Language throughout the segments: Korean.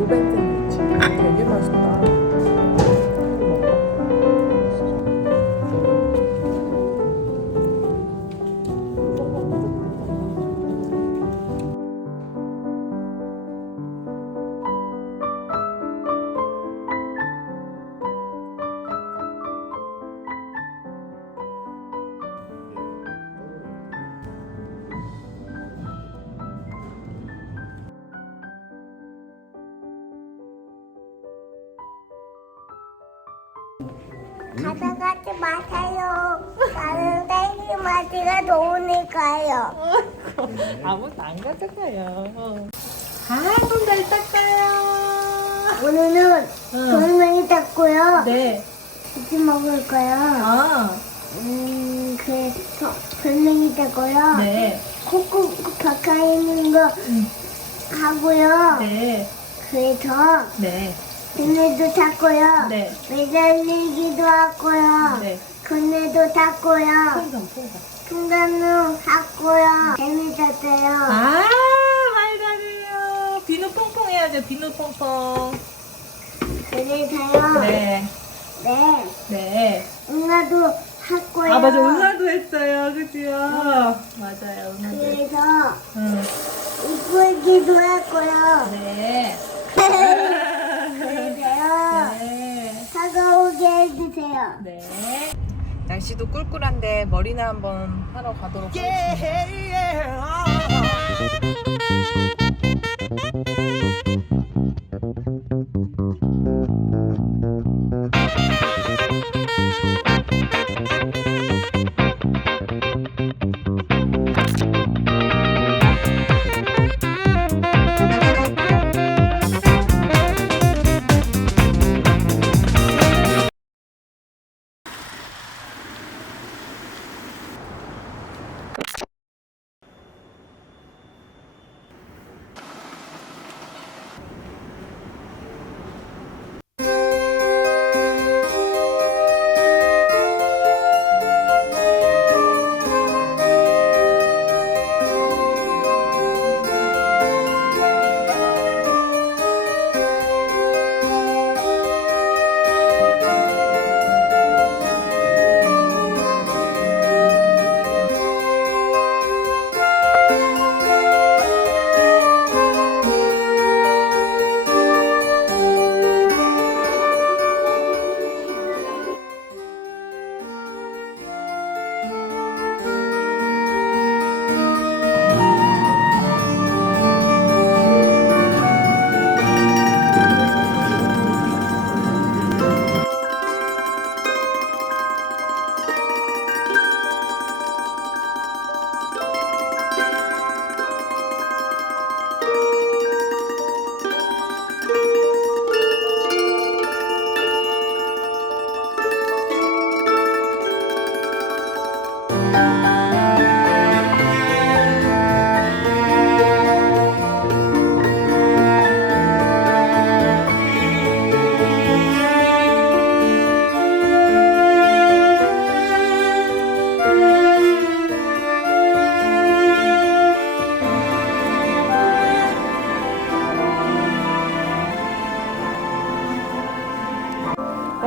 무뱅 샌드위치 되게 맛있다. 가져가지 마세요. 나는 딸기 맛이가 좋으니까요. 아무도 안 가져가요. 아, 손잘 닦아요. 오늘은 응. 돌멩이 닦고요. 네. 이렇게 먹을 거요. 아, 음, 그 도- 돌멩이 닦고요. 네. 콕콕 박혀 있는 거 음. 하고요. 네. 그래서 네. 비닐도 닦고요. 네. 매달리기도 하고요. 네. 그네도 닦고요. 풍선, 풍선. 풍선도 닦고요. 재밌었어요. 아, 말 잘해요. 비누 퐁퐁 해야죠, 비누 퐁퐁. 그래서요. 네. 네. 네. 응아도 했고요. 아, 맞아. 응아도 했어요. 그지요? 맞아요. 했어요. 그래서 응. 이쁘기도 했고요. 네. 그래서요. 네. 차가우게 해주세요. 네. 날씨도 꿀꿀한데 머리나 한번 하러 가도록 하겠습니다.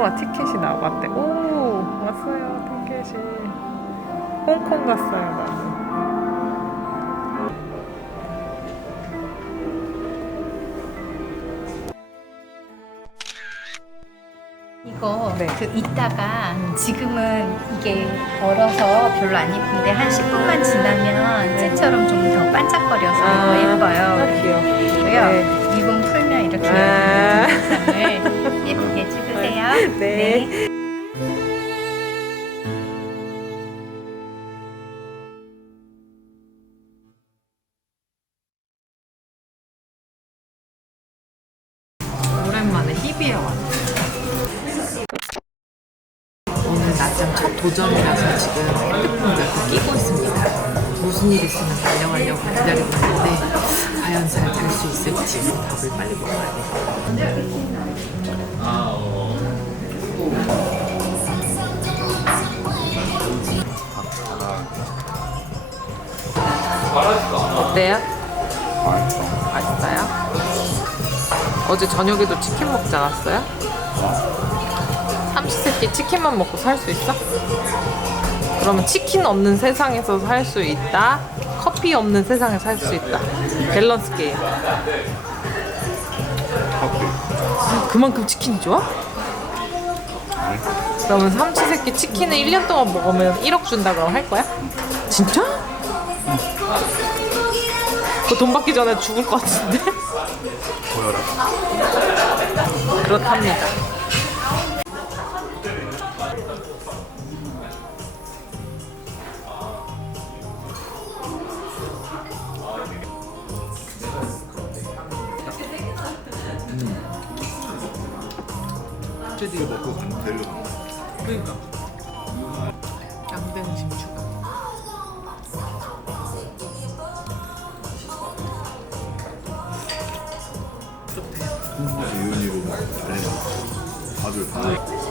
와 티켓이 나왔대. 오 왔어요 티켓이. 홍콩 갔어요 나는. 이거 네. 그 이따가 지금은 이게 얼어서 별로 안 예쁜데 한 10분만 지나면 쇠처럼 좀 더 반짝거려서 아, 예뻐요. 귀여워. 그리고요. 네. 네. 오랜만에 희비에 왔네요. 오늘 낮잠 첫 도전이라서 지금 핸드폰 자꾸 끼고 있습니다. 무슨 일 있으면 달려가려고 기다리고 있는데 과연 잘 잘 수 있을지 밥을 빨리 먹어야 돼. 어 때요? 맛있어요? 어제 저녁에도 치킨 먹지 않았어요? 삼시세끼 치킨만 먹고 살 수 있어? 그러면 치킨 없는 세상에서 살 수 있다. 커피 없는 세상에 살 수 있다. 밸런스 게임. 그만큼 치킨이 좋아? 그러면 삼치 새끼 치킨을 1년 동안 먹으면 1억 준다고 할 거야? 진짜? 그거 돈 받기 전에 죽을 것 같은데? 보여라. 그렇답니다. 드디어. 다들 다.